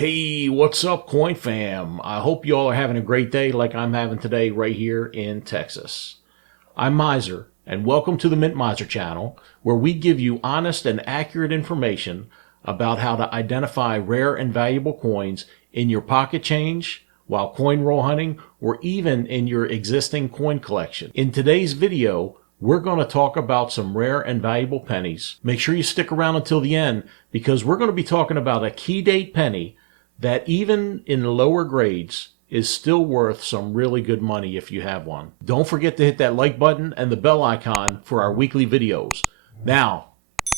Hey, what's up, Coin Fam? I hope you all are having a great day like I'm having today right here in Texas. I'm Miser, and welcome to the Mint Miser channel, where we give you honest and accurate information about how to identify rare and valuable coins in your pocket change, while coin roll hunting, or even in your existing coin collection. In today's video, we're going to talk about some rare and valuable pennies. Make sure you stick around until the end, because we're going to be talking about a key date penny that even in lower grades is still worth some really good money if you have one. Don't forget to hit that like button and the bell icon for our weekly videos. Now,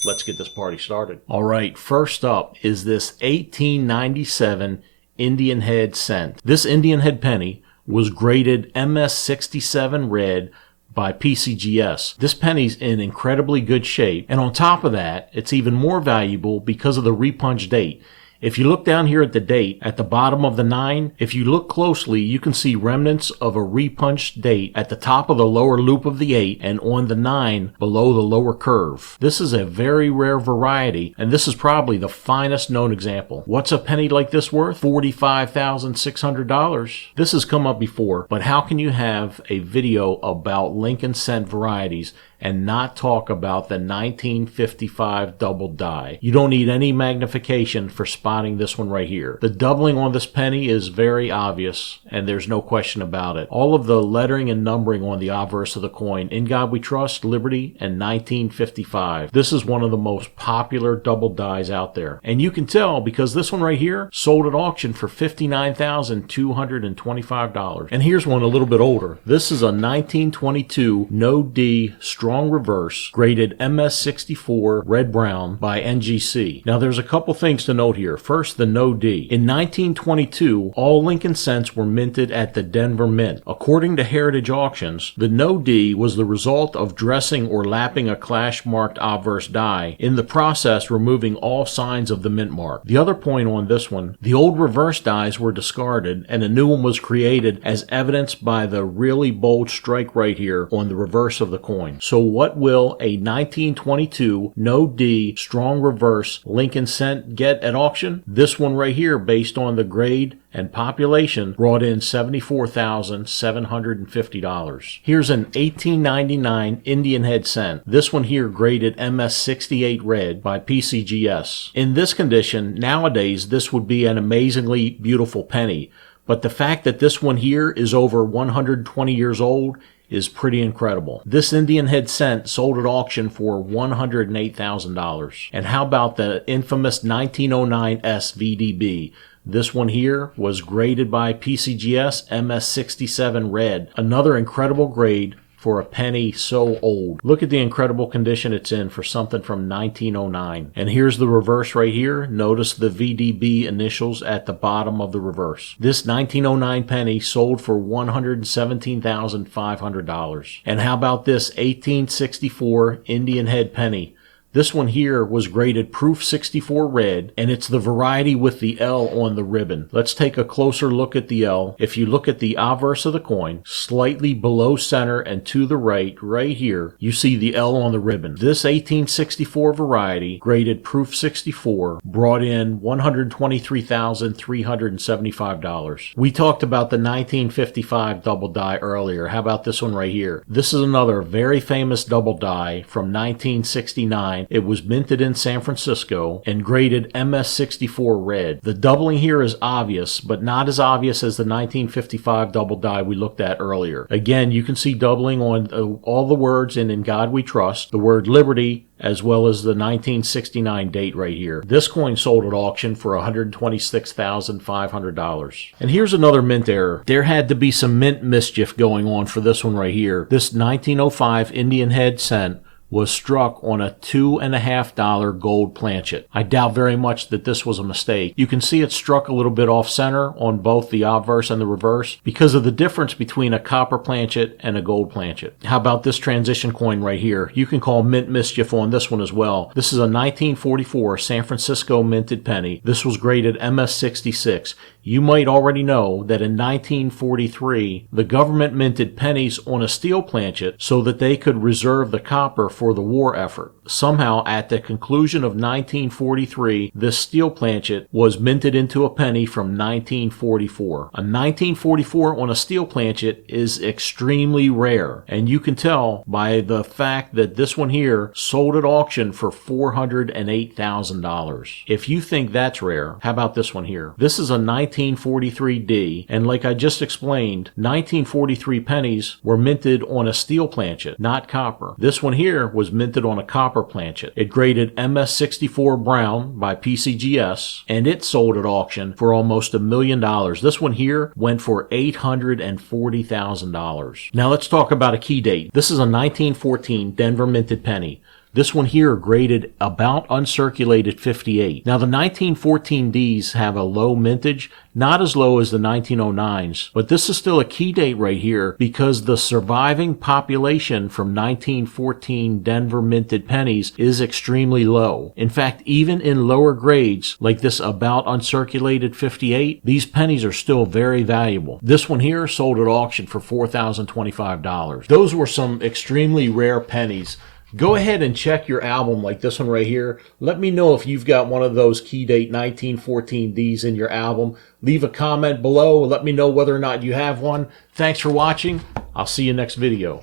let's get this party started. All right, first up is this 1897 Indian Head cent. This Indian Head penny was graded MS67 red by PCGS. This penny's in incredibly good shape, and on top of that, it's even more valuable because of the repunch date. If you look down here at the date, at the bottom of the 9, if you look closely, you can see remnants of a repunched date at the top of the lower loop of the 8 and on the 9 below the lower curve. This is a very rare variety, and this is probably the finest known example. What's a penny like this worth? $45,600. This has come up before, but how can you have a video about Lincoln cent varieties and not talk about the 1955 double die? You don't need any magnification for spotting this one right here. The doubling on this penny is very obvious, and there's no question about it. All of the lettering and numbering on the obverse of the coin, "In God We Trust," "Liberty," and 1955. This is one of the most popular double dies out there. And you can tell because this one right here sold at auction for $59,225. And here's one a little bit older. This is a 1922 No D strong reverse graded MS64 red brown by NGC. Now there's a couple things to note here. First, the No D. In 1922, all Lincoln cents were minted at the Denver Mint. According to Heritage Auctions, the No D was the result of dressing or lapping a clash marked obverse die, in the process removing all signs of the mint mark. The other point on this one, the old reverse dies were discarded and a new one was created, as evidenced by the really bold strike right here on the reverse of the coin. So what will a 1922 No D strong reverse Lincoln cent get at auction? This one right here, based on the grade and population, brought in $74,750. Here's an 1899 Indian Head cent. This one here graded MS68 red by PCGS. In this condition, nowadays this would be an amazingly beautiful penny, but the fact that this one here is over 120 years old is pretty incredible. This Indian Head cent sold at auction for $108,000. And how about the infamous 1909 Svdb? This one here was graded by PCGS MS67 red. Another incredible grade for a penny so old. Look at the incredible condition it's in for something from 1909. And here's the reverse right here. Notice the VDB initials at the bottom of the reverse. This 1909 penny sold for $117,500. And how about this 1864 Indian Head penny? This one here was graded Proof 64 red, and it's the variety with the L on the ribbon. Let's take a closer look at the L. If you look at the obverse of the coin, slightly below center and to the right here, you see the L on the ribbon. This 1864 variety, graded Proof 64, brought in $123,375. We talked about the 1955 double die earlier. How about this one right here? This is another very famous double die from 1969. It was minted in San Francisco and graded MS64 red. The doubling here is obvious, but not as obvious as the 1955 double die we looked at earlier. Again, you can see doubling on all the words in God We Trust, the word Liberty, as well as the 1969 date right here. This coin sold at auction for $126,500. And here's another mint error. There had to be some mint mischief going on for this one right here. This 1905 Indian Head cent was struck on a $2.50 gold planchet. I doubt very much that this was a mistake. You can see it struck a little bit off center on both the obverse and the reverse because of the difference between a copper planchet and a gold planchet. How about this transition coin right here? You can call mint mischief on this one as well. This is a 1944 San Francisco minted penny. This was graded MS66. You might already know that in 1943, the government minted pennies on a steel planchet so that they could reserve the copper for the war effort. Somehow, at the conclusion of 1943, this steel planchet was minted into a penny from 1944. A 1944 on a steel planchet is extremely rare, and you can tell by the fact that this one here sold at auction for $408,000. If you think that's rare, how about this one here? This is a 1943D, and like I just explained, 1943 pennies were minted on a steel planchet, not copper. This one here was minted on a copper planchet. It graded MS64 brown by PCGS, and it sold at auction for almost $1 million. This one here went for $840,000. Now let's talk about a key date. This is a 1914 Denver minted penny. This one here graded about uncirculated 58. Now the 1914Ds have a low mintage, not as low as the 1909s, but this is still a key date right here because the surviving population from 1914 Denver minted pennies is extremely low. In fact, even in lower grades, like this about uncirculated 58, these pennies are still very valuable. This one here sold at auction for $4,025. Those were some extremely rare pennies. Go ahead and check your album like this one right here. Let me know if you've got one of those key date 1914Ds in your album. Leave a comment below and let me know whether or not you have one. Thanks for watching. I'll see you next video.